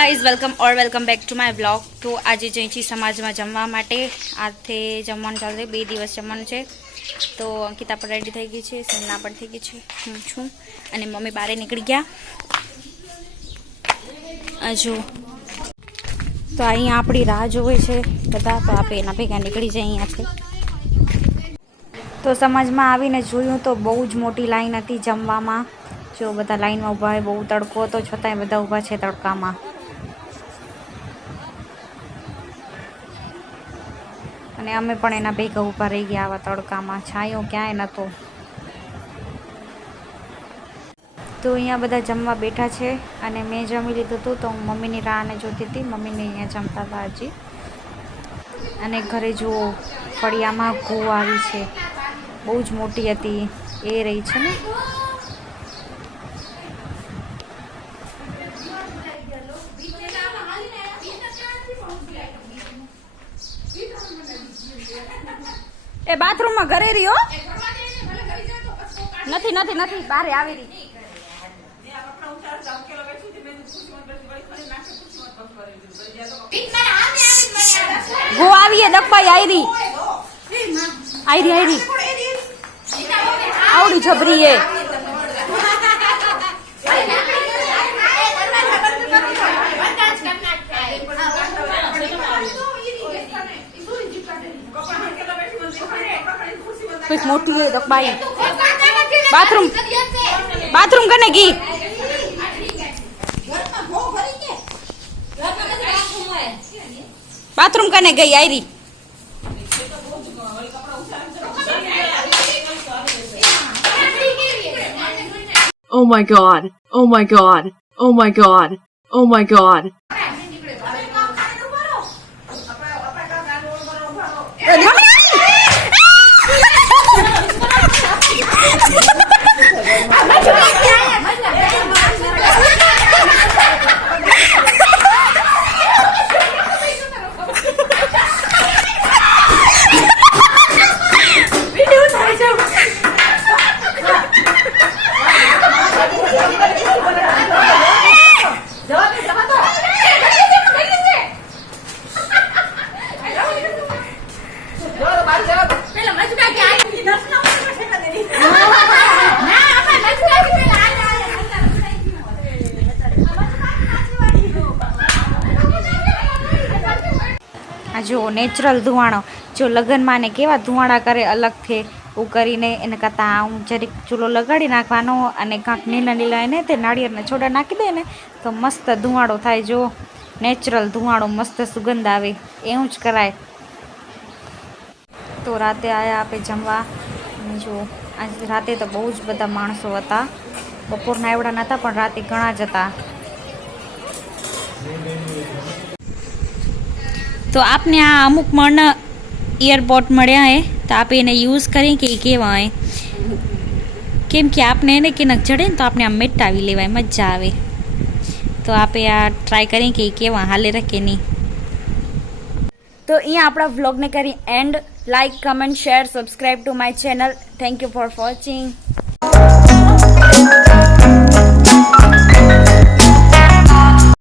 Guys welcome back to my blog. તો આજે જઈ છીએ સમાજમાં જમવા માટે. આજથી જમવાનું ચાલશે, 2 દિવસ જમવાનું છે. તો અંકિતા પણ રેડી થઈ ગઈ છે, સન્ના પણ થઈ ગઈ છે, હું છું અને મમ્મી બહાર નીકળી ગયા. જો તો અહીંયા આપણી રાહ જોવે છે બધા, તો આપણે એના ભેગા નીકળી જઈએ અહીંયાથી. તો સમાજમાં આવીને જોયું તો બહુ જ મોટી લાઈન હતી જમવામાં. જો બધા લાઈનમાં ઊભા હોય, બહુ તડકો હતો છતાંય બધા ઊભા છે તડકામાં. અને અમે પણ એના ભેગા ઊભા રહી ગયા આવા તડકામાં, છાંયો ક્યાંય નહોતો. તો અહીંયા બધા જમવા બેઠા છે અને મેં જમી લીધું હતું, તો હું મમ્મીની રાહને જોતી હતી. મમ્મીને અહીંયા જમતા હતા હજી. અને ઘરે જુઓ ફળિયામાં ઘો આવી છે, બહુ જ મોટી હતી એ રહી છે ને. એ બાથરૂમમાં ઘરે રહ્યો નથી નથી નથી બારે આવી રહી. ગો આવીએ ડબ્બાઈ આયરી આવડી જબરી એ. कुछ मोटी है दबाई. बाथरूम करने की बाथरूम करने गई आयरी. Oh my god. Oh my god. Oh my god. Oh my god. જો નેચરલ ધુવાણો, જો લગ્નમાં ને કેવા ધુવાણા કરે અલગથી એવું કરીને, એને કરતાં હું જરીક ચૂલો લગાડી નાખવાનો અને કાંક નીલા નીલા એને તે નાળિયેરના છોડા નાખી દે ને તો મસ્ત ધુવાણો થાય. જો નેચરલ ધુવાણો, મસ્ત સુગંધ આવે, એવું જ કરાય. તો રાતે આવ્યા આપણે જમવા. જો આજે રાતે તો બહુ જ બધા માણસો હતા, બપોરના એવડા નહોતા પણ રાતે ઘણા જ હતા. તો આપને આ અમુક મણ ઇયરબોટ મળ્યા હે, તો આપણે એને યુઝ કરી કે કેવા હે, કેમ કે આપણે એને કે નક ચડે ને તો આપણે આમ મેટાવી લેવાય, મજા આવે. તો આપણે આ ટ્રાય કરી કે કેવા હાલે રાખે નહીં. તો અહીંયા આપણા વ્લોગને કરી and. Like, comment, share, subscribe to my channel. Thank you for watching.